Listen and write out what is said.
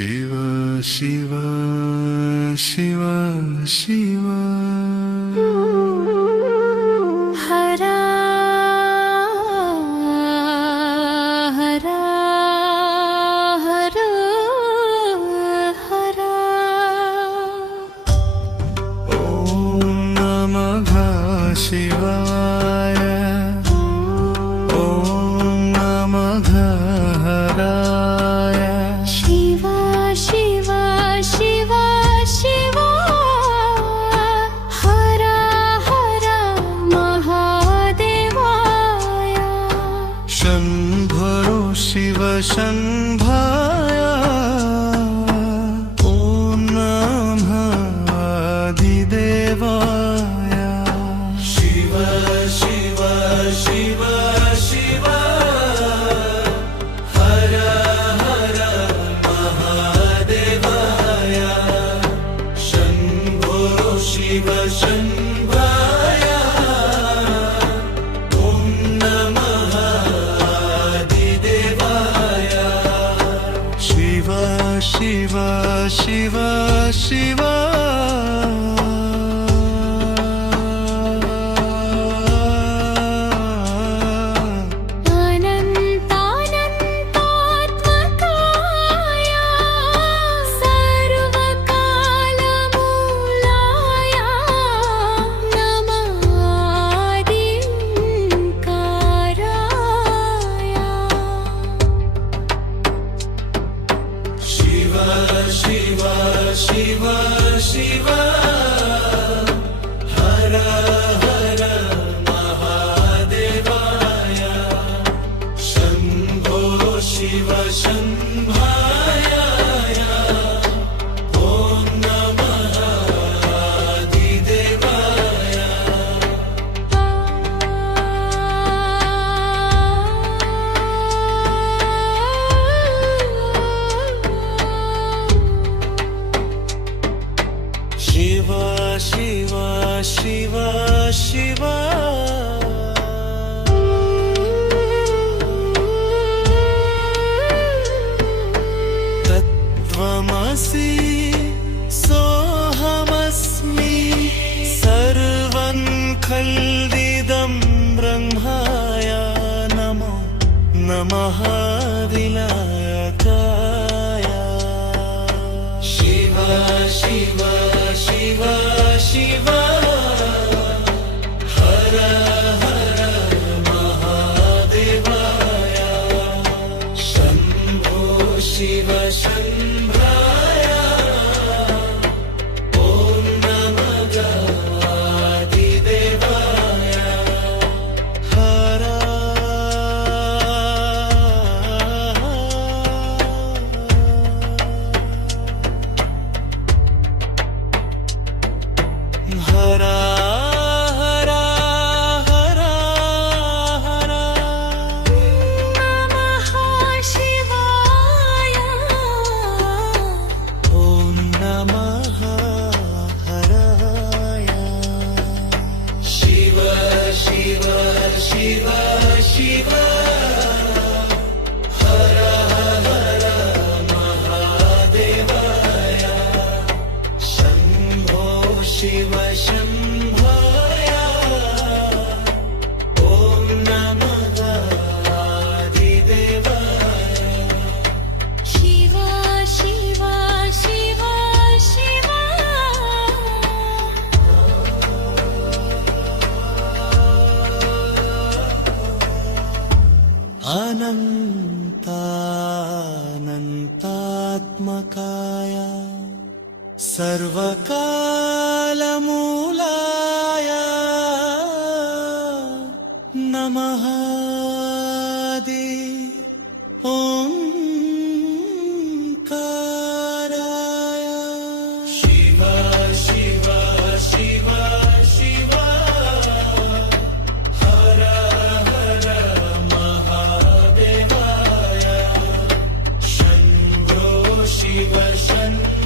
शिव शिव शिव शिव हरा हरा हरा हरा ॐ नमः शिवाय ॐ नमः हराय शिव शिव शिव शिव हर हर महादेवाय शम्भो शिव शम्भाय ॐ नमः आदिदेवाय शिव शिव शिव शिव हर हर महादेवाय शम्भो शिव शम्भाय ॐ नमः आदिदेवाय शिव शिव शिव शिव अनन्तानन्तात्मकाय सर्वकालमूलाय नमादिङ्काराय शिव शिव शिव शिव हर हर महादेवाय शम्भो शिव शम्भाय ॐ नमः आदिदेवाय शिव शिव शिव शिव तत्त्वमसि सोऽहमस्मि सर्वं खल्विदं ब्रह्माय नमो नमः विनायकाय शिव शिव शिव शिव हर हर महादेवाय शम्भो शिव शम्भाय ॐ नमः आदिदेवाय हर हर हर हर हर नमः शिवाय ॐ नमः हराय शिव शिव शिव शिव हर हर महादेवाय शम्भो शिव शम्भाय ॐ नमः आदिदेवाय शिव शिव शिव शिव अनन्तानन्तात्मकाय सर्वकालमूलाय नमः ओंकाराय शिव शिव शिव शिव हर हर महादेवाय शम्भो शिव शम्भाय